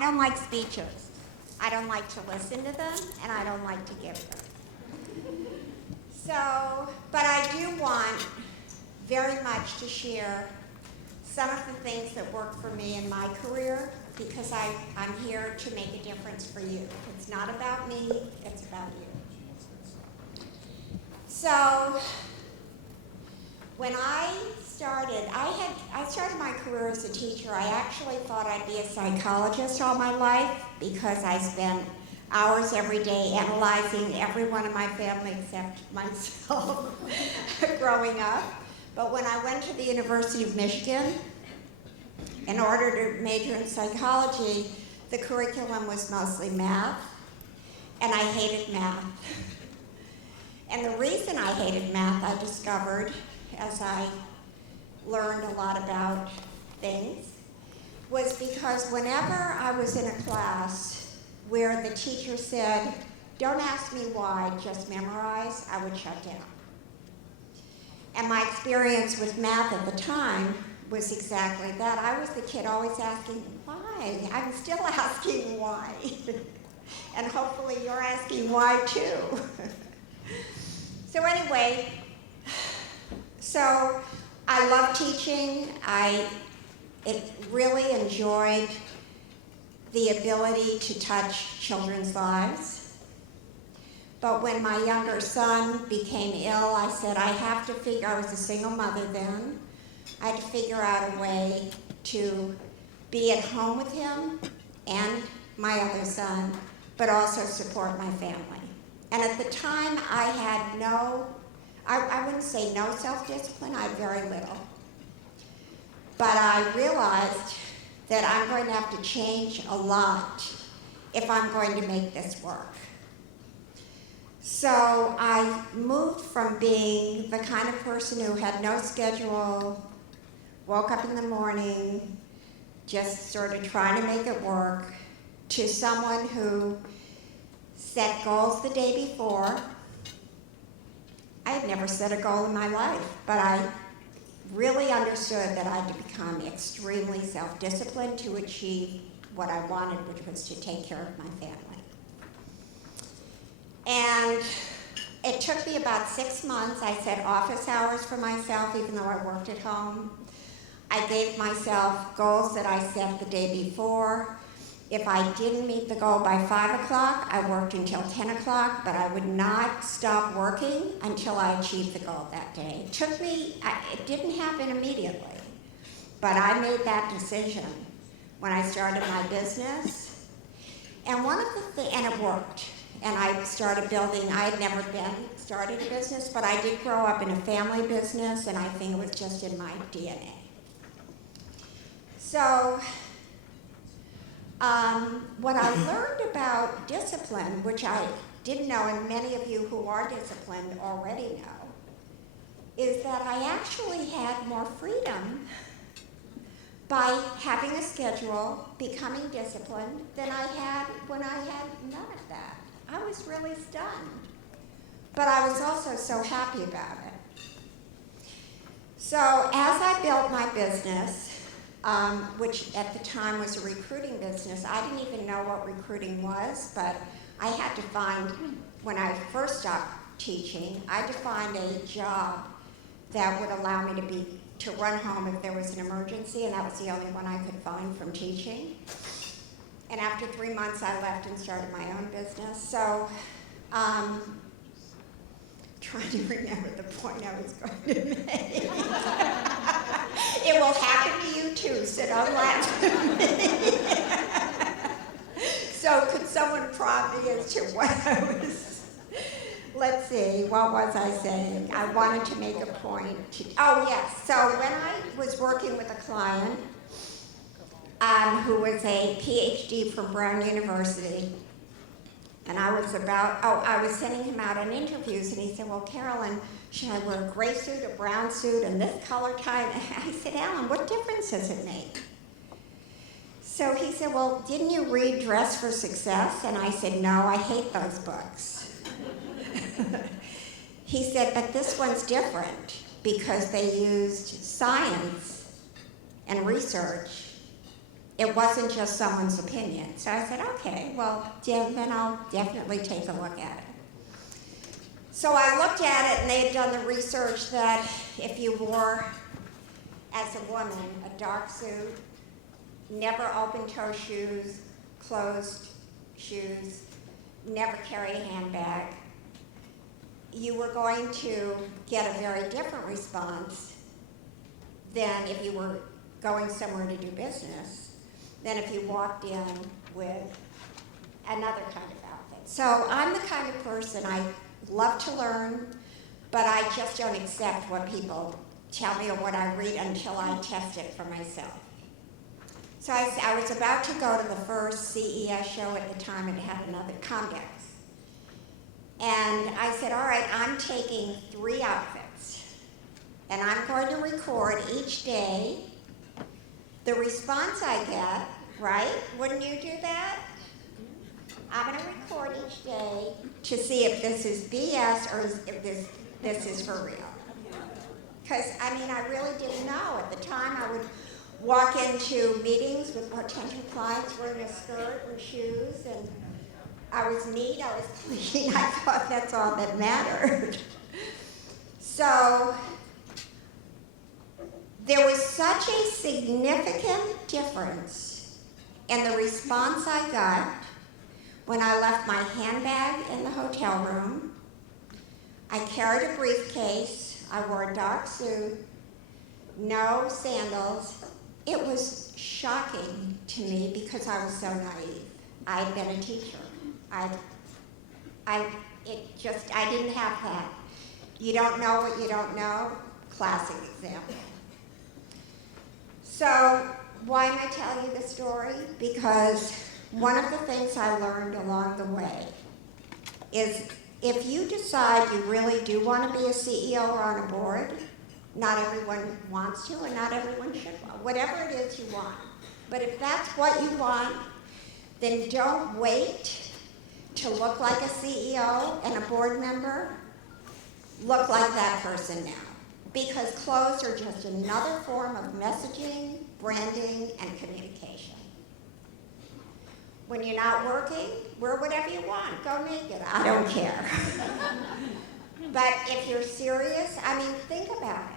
I don't like speeches. I don't like to listen to them, and I don't like to give them. So, but I do want very much to share some of the things that work for me in my career, because I'm here to make a difference for you. It's not about me, it's about you. So, when I started my career as a teacher. I actually thought I'd be a psychologist all my life because I spent hours every day analyzing everyone in my family except myself growing up. But when I went to the University of Michigan, in order to major in psychology, the curriculum was mostly math, and I hated math. And the reason I hated math, I discovered as I learned a lot about things, was because whenever I was in a class where the teacher said, "Don't ask me why, just memorize," I would shut down. And my experience with math at the time was exactly that. I was the kid always asking, why? I'm still asking why. And hopefully you're asking why too. So anyway, so I love teaching. It really enjoyed the ability to touch children's lives. But when my younger son became ill, I said I was a single mother then, I had to figure out a way to be at home with him and my other son, but also support my family. And at the time, I had I wouldn't say no self-discipline, I had very little. But I realized that I'm going to have to change a lot if I'm going to make this work. So I moved from being the kind of person who had no schedule, woke up in the morning, just sort of trying to make it work, to someone who set goals the day before. I had never set a goal in my life, but I really understood that I had to become extremely self-disciplined to achieve what I wanted, which was to take care of my family. And it took me about 6 months. I set office hours for myself, even though I worked at home. I gave myself goals that I set the day before. If I didn't meet the goal by 5 o'clock, I worked until 10 o'clock, but I would not stop working until I achieved the goal that day. It didn't happen immediately, but I made that decision when I started my business. And and it worked. And I started building, I had never started a business, but I did grow up in a family business, and I think it was just in my DNA. So, what I learned about discipline, which I didn't know, and many of you who are disciplined already know, is that I actually had more freedom by having a schedule, becoming disciplined, than I had when I had none of that. I was really stunned, but I was also so happy about it. So as I built my business, which at the time was a recruiting business, I didn't even know what recruiting was, but I had to find, when I first stopped teaching, I had to find a job that would allow me to run home if there was an emergency, and that was the only one I could find from teaching. And after 3 months, I left and started my own business. So, trying to remember the point I was going to make. It will happen to you too, so don't laugh at me. So could someone prompt me as to what I was, let's see, what was I saying? I wanted to make a point. Oh yes, so when I was working with a client who was a PhD from Brown University, and I was sending him out on interviews, and he said, well, Carolyn, should I wear a gray suit, a brown suit, and this color tie? And I said, Alan, what difference does it make? So he said, well, didn't you read Dress for Success? And I said, no, I hate those books. He said, but this one's different because they used science and research it wasn't just someone's opinion. So I said, okay, well, then I'll definitely take a look at it. So I looked at it, and they had done the research that if you wore, as a woman, a dark suit, never open-toe shoes, closed shoes, never carry a handbag, you were going to get a very different response than if you were going somewhere to do business, than if you walked in with another kind of outfit. So I'm the kind of person, I love to learn, but I just don't accept what people tell me or what I read until I test it for myself. So I was about to go to the first CES show at the time, and it had another Comdex. And I said, all right, I'm taking 3 outfits, and I'm going to record each day the response I get, right? Wouldn't you do that? I'm going to record each day to see if this is BS or if this is for real. Because, I mean, I really didn't know. At the time, I would walk into meetings with potential clients wearing a skirt and shoes, and I was neat, I was clean. I thought that's all that mattered. So there was such a significant difference in the response I got when I left my handbag in the hotel room. I carried a briefcase, I wore a dark suit, no sandals. It was shocking to me because I was so naive. I had been a teacher. I didn't have that. You don't know what you don't know. Classic example. So why am I telling you this story? Because one of the things I learned along the way is if you decide you really do want to be a CEO or on a board, not everyone wants to and not everyone should want, whatever it is you want. But if that's what you want, then don't wait to look like a CEO and a board member. Look like that person now. Because clothes are just another form of messaging, branding, and communication. When you're not working, wear whatever you want. Go naked. I don't care. But if you're serious, I mean, think about it.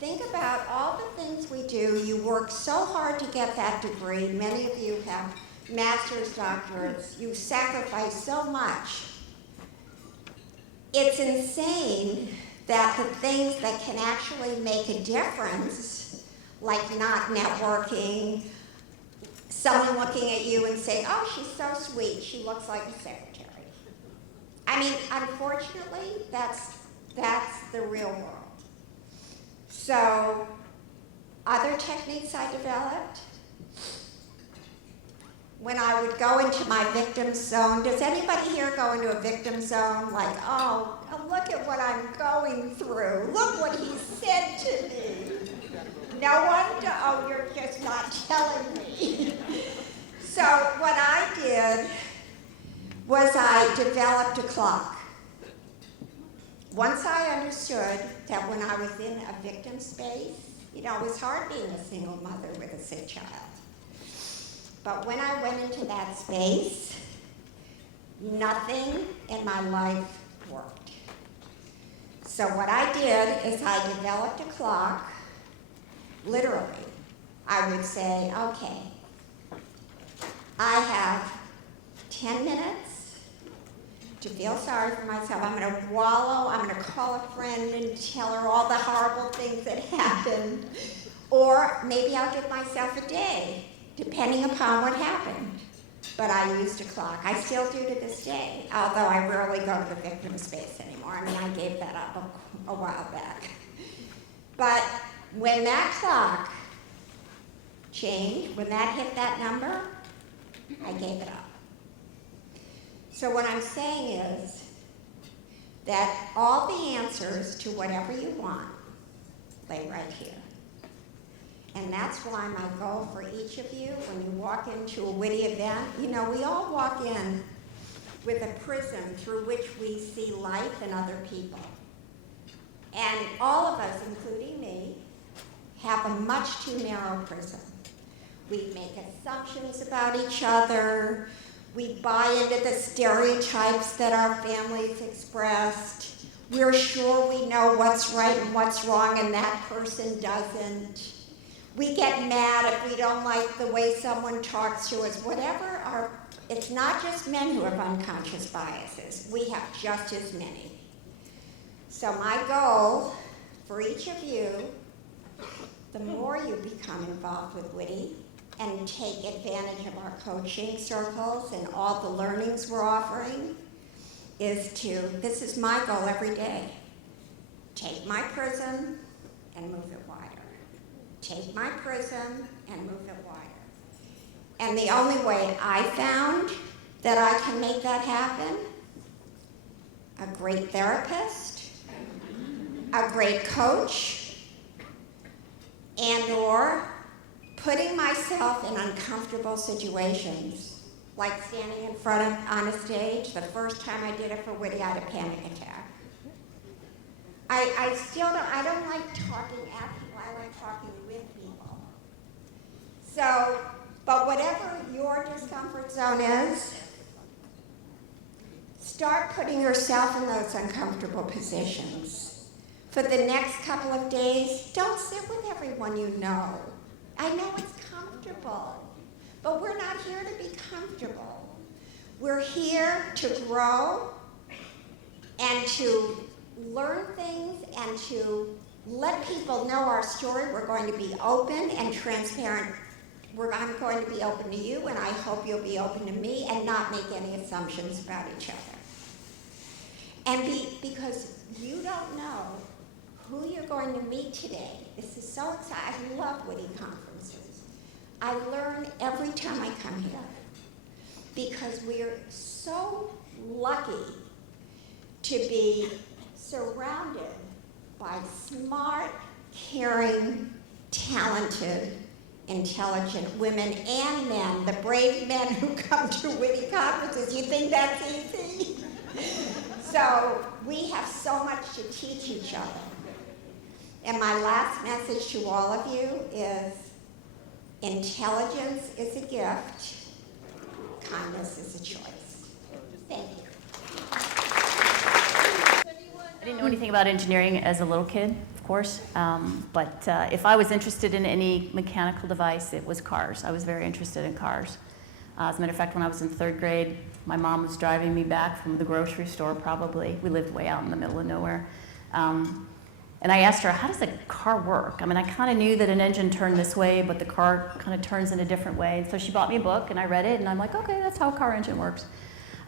Think about all the things we do. You work so hard to get that degree. Many of you have master's, doctorates. You sacrifice so much. It's insane that the things that can actually make a difference, like not networking, someone looking at you and saying, oh, she's so sweet, she looks like a secretary. I mean, unfortunately, that's the real world. So, other techniques I developed, when I would go into my victim zone, does anybody here go into a victim zone? Like, oh, look at what I'm going through. Look what he said to me. No one? Oh, you're just not telling me. So what I did was I developed a clock. Once I understood that when I was in a victim space, you know, it was hard being a single mother with a sick child. But when I went into that space, nothing in my life worked. So what I did is I developed a clock, literally. I would say, okay, I have 10 minutes to feel sorry for myself. I'm going to wallow, I'm going to call a friend and tell her all the horrible things that happened. Or maybe I'll give myself a day, depending upon what happened. But I used a clock. I still do to this day, although I rarely go to the victim space anymore. I mean, I gave that up a while back. But when that clock changed, when that hit that number, I gave it up. So what I'm saying is that all the answers to whatever you want lay right here. And that's why my goal for each of you, when you walk into a WITI event, you know, we all walk in with a prism through which we see life and other people. And all of us, including me, have a much too narrow prism. We make assumptions about each other. We buy into the stereotypes that our families expressed. We're sure we know what's right and what's wrong, and that person doesn't. We get mad if we don't like the way someone talks to us. It's not just men who have unconscious biases. We have just as many. So my goal for each of you, the more you become involved with WITI and take advantage of our coaching circles and all the learnings we're offering, this is my goal every day. Take my prism and move it wider. Take my prism and move it wider. And the only way I found that I can make that happen, a great therapist, a great coach, and/or putting myself in uncomfortable situations, like standing in front of on a stage. The first time I did it for WITI, I had a panic attack. I don't like talking at people, I like talking with people. So, but whatever your discomfort zone is, start putting yourself in those uncomfortable positions. For the next couple of days, don't sit with everyone you know. I know it's comfortable, but we're not here to be comfortable. We're here to grow and to learn things and to let people know our story. We're going to be open and transparent. I'm going to be open to you, and I hope you'll be open to me and not make any assumptions about each other. And because you don't know who you're going to meet today. This is so exciting. I love WITI conferences. I learn every time I come here because we're so lucky to be surrounded by smart, caring, talented, intelligent women and men, the brave men who come to WITI conferences. You think that's easy? So we have so much to teach each other. And my last message to all of you is intelligence is a gift, kindness is a choice. Thank you. I didn't know anything about engineering as a little kid, of course, but if I was interested in any mechanical device, it was cars. I was very interested in cars. As a matter of fact, when I was in 3rd grade, my mom was driving me back from the grocery store, probably. We lived way out in the middle of nowhere. And I asked her, how does a car work? I mean, I kind of knew that an engine turned this way, but the car kind of turns in a different way. And so she bought me a book, and I read it, and I'm like, okay, that's how a car engine works.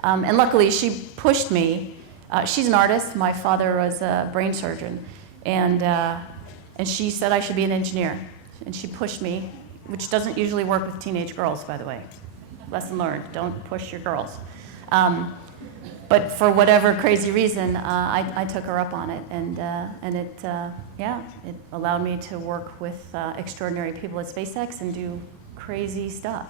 And luckily, she pushed me. She's an artist. My father was a brain surgeon. And she said I should be an engineer. And she pushed me, which doesn't usually work with teenage girls, by the way. Lesson learned, don't push your girls. But for whatever crazy reason, I took her up on it, and it allowed me to work with extraordinary people at SpaceX and do crazy stuff.